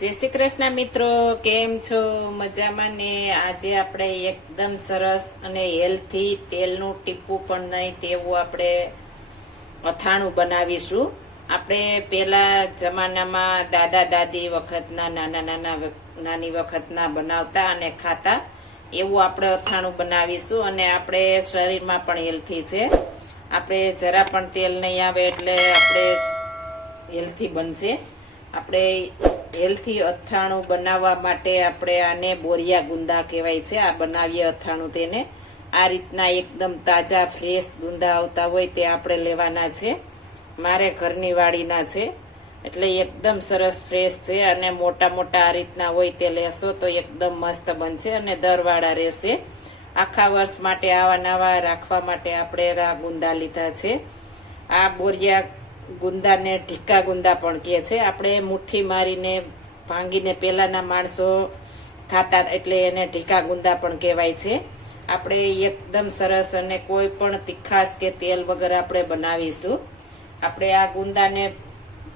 જય શ્રી કૃષ્ણ મિત્રો, કેમ છો? મજામાં ને? આજે આપણે એકદમ સરસ અને હેલ્થી, તેલનું ટીપું પણ નહીં તેવું આપણે અથાણું બનાવીશું. આપણે પેલા જમાનામાં દાદા દાદી વખતના નાની વખતના બનાવતા અને ખાતા એવું આપણે અથાણું બનાવીશું. અને આપણે શરીરમાં પણ હેલ્થી છે. આપણે જરા પણ તેલ નહીં આવે એટલે આપણે હેલ્થી બનશે. આપણે હેલ્થી અથાણું બનાવવા માટે આપણે આને બોરિયા ગુંદા કહેવાય છે. આ બનાવીએ અથાણું તેને આ રીતના એકદમ તાજા ફ્રેશ ગુંદા આવતા હોય તે આપણે લેવાના છે. મારે ઘરની વાડીના છે એટલે એકદમ સરસ ફ્રેશ છે. અને મોટા મોટા આ રીતના હોય તે લેશો તો એકદમ મસ્ત બનશે અને દરવાળા રહેશે. આખા વર્ષ માટે આવા નવા રાખવા માટે આપણે આ ગુંદા લીધા છે. આ બોરિયા ગુંદાને ઢીકા ગુંદા પણ કહે છે. આપણે મુઠ્ઠી મારીને ભાંગીને પેલાના માણસો ખાતા એટલે એને ઢીકા ગુંદા પણ કહેવાય છે. આપણે એકદમ સરસ અને કોઈ પણ તીખાશ કે તેલ વગર આપણે બનાવીશું. આપણે આ ગુંદાને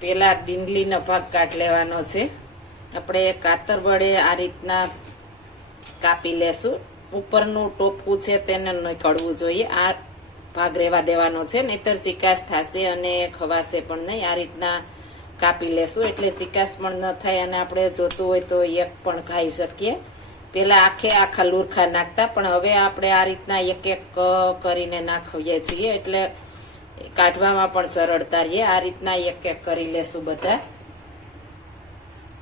પેલા ડીંડલીનો ભાગ કાઢ લેવાનો છે. આપણે કાતર વડે આ રીતના કાપી લેશું. ઉપરનું ટોપકું છે તેને નીકળવું જોઈએ. આ ભાગ રહેવા દેવાનો છે, નહીતર ચિકાસ થશે અને ખવાશે પણ નહીં. આ રીતના કાપી લેશું એટલે ચિકાસ પણ ન થાય અને આપણે જોતું હોય તો એક પણ ખાઈ શકીએ. પેલા આખા લુરખા નાખતા, પણ હવે આપણે આ રીતના એક એક કરીને નાખીએ છીએ એટલે કાઢવામાં પણ સરળતા રહે. આ રીતના એક એક કરી લેશું બધા.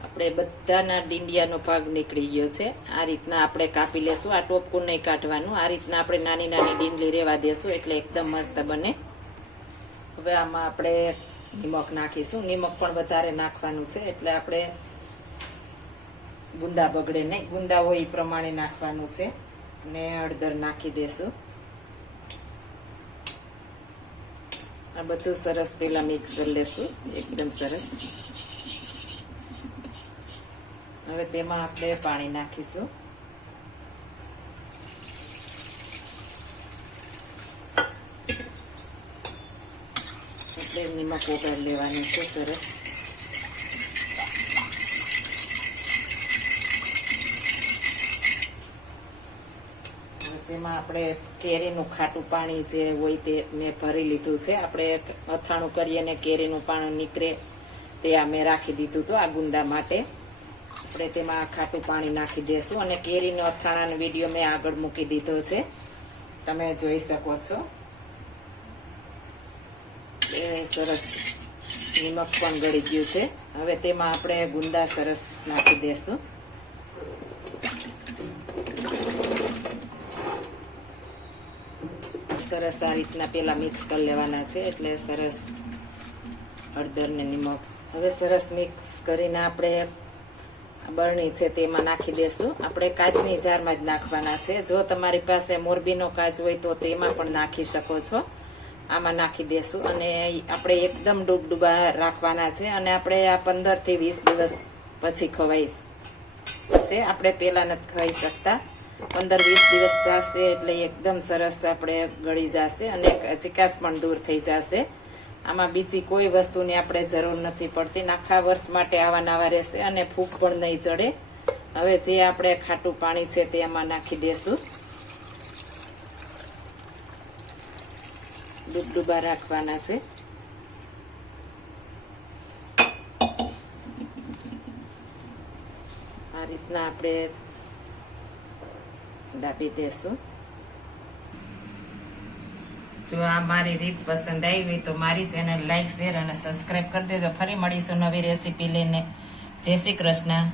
આપણે બધાના ડીંડિયાનો ભાગ નીકળી ગયો છે. આ રીતના આપણે કાપી લેશું. આ ટોપકું નહીં કાઢવાનું. આ રીતના આપણે નાની નાની ડીંડલી રેવા દેશું એટલે એકદમ મસ્ત બને. હવે આમાં આપણે નિમક નાખીશું. નિમક પણ વધારે નાખવાનું છે એટલે આપણે ગુંદા બગડે નહીં. ગુંદા હોય એ પ્રમાણે નાખવાનું છે. અને હળદર નાખી દેશું. આ બધું સરસ પેલા મિક્સ કરી લેશું એકદમ સરસ. હવે તેમાં આપણે પાણી નાખીશું. આપણે નિમક ઓગાળી લેવાની છે સરસ. તેમાં આપણે કેરીનું ખાટું પાણી જે હોય તે મેં ભરી લીધું છે. આપણે અથાણું કરીએ ને કેરીનું પાણી નીકળે તે આ મેં રાખી દીધું હતું આ ગુંદા માટે. આપણે તેમાં ખાટું પાણી નાખી દેશું. અને કેરીનો અથાણાનો વિડીયો મેં આગળ મૂકી દીધો છે, તમે જોઈ શકો છો. એ સરસ નિમક પણ ગળી ગયું છે. હવે તેમાં આપણે ગુંદા સરસ નાખી દેશું. સરસ આ રીતના પેલા મિક્સ કરી લેવાના છે એટલે સરસ હળદર ને નિમક. હવે સરસ મિક્સ કરીને આપણે બરણી છે તેમાં નાખી દેશું. આપણે કાચની જારમાં જ નાખવાના છે. જો તમારી પાસે મોરબીનો કાચ હોય તો તેમાં પણ નાખી શકો છો. આમાં નાખી દેશું અને આપણે એકદમ ડૂબડૂબા રાખવાના છે. અને આપણે આ 15 થી 20 દિવસ પછી ખવાઈ છે. આપણે પેલા નથી ખાઈ શકતા. 15-20 દિવસ જશે એટલે એકદમ સરસ આપણે ગળી જશે અને ચિકાસ પણ દૂર થઈ જશે. આમાં બીજી કોઈ વસ્તુની આપણે જરૂર નથી પડતી. આખા વર્ષ માટે આવા નવા રહેશે અને ફૂગ પણ નહીં ચડે. હવે જે આપણે ખાટું પાણી છે તે એમાં નાખી દેશું. ડૂબડૂબા રાખવાના છે. આ રીતના આપણે દાબી દેશું. જો આ મારી રીત પસંદ આવી હોય તો મારી ચેનલ લાઈક, શેર અને સબસ્ક્રાઈબ કરી દેજો. ફરી મળીશું નવી રેસીપી લઈને. જય શ્રી કૃષ્ણ.